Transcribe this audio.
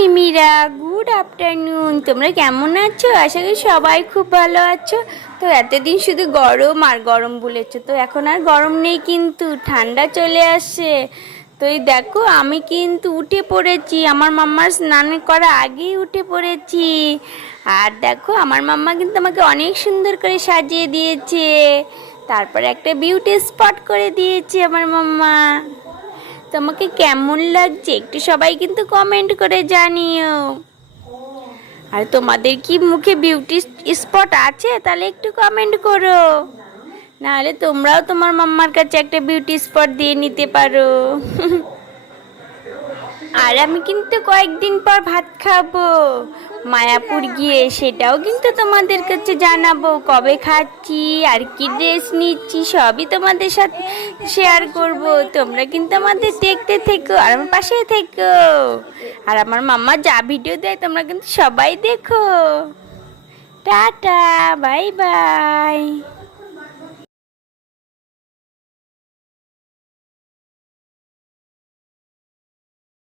মিমিরা, good afternoon. তোমরা কেমন আছো? আশা করি সবাই খুব ভালো আছো। তো এতদিন শুধু গরম আর গরম বলেছো, তো এখন আর গরম নেই, কিন্তু ঠান্ডা চলে আসছে। তো এই দেখো, আমি কিন্তু উঠে পড়েছি, আমার মাম্মার স্নান করা আগেই উঠে পড়েছি। আর দেখো, আমার মাম্মা কিন্তু আমাকে অনেক সুন্দর করে সাজিয়ে দিয়েছে, তারপরে একটা বিউটি স্পট করে দিয়েছে আমার মাম্মা। তোমাকে কেমন লাগছে একটু সবাই কিন্তু কমেন্ট করে জানিও। আর তোমাদের কি মুখে বিউটি স্পট আছে? তাহলে একটু কমেন্ট করো, নাহলে তোমরাও তোমার মাম্মার কাছে একটা বিউটি স্পট দিয়ে নিতে পারো। আর আমি কিন্তু কয়েকদিন পর ভাত খাবো মায়াপুর গিয়ে, সেটাও কিন্তু তোমাদের কাছে জানাবো, কবে খাচ্ছি আর কি ড্রেস নিচ্ছি সবই তোমাদের সাথে শেয়ার করব। তোমরা কিন্তু আমাদের দেখতে থেকো আর আমার পাশে থেকো। আর আমার মাম্মা যা ভিডিও দেয় তোমরা কিন্তু সবাই দেখো। Tata, bye bye.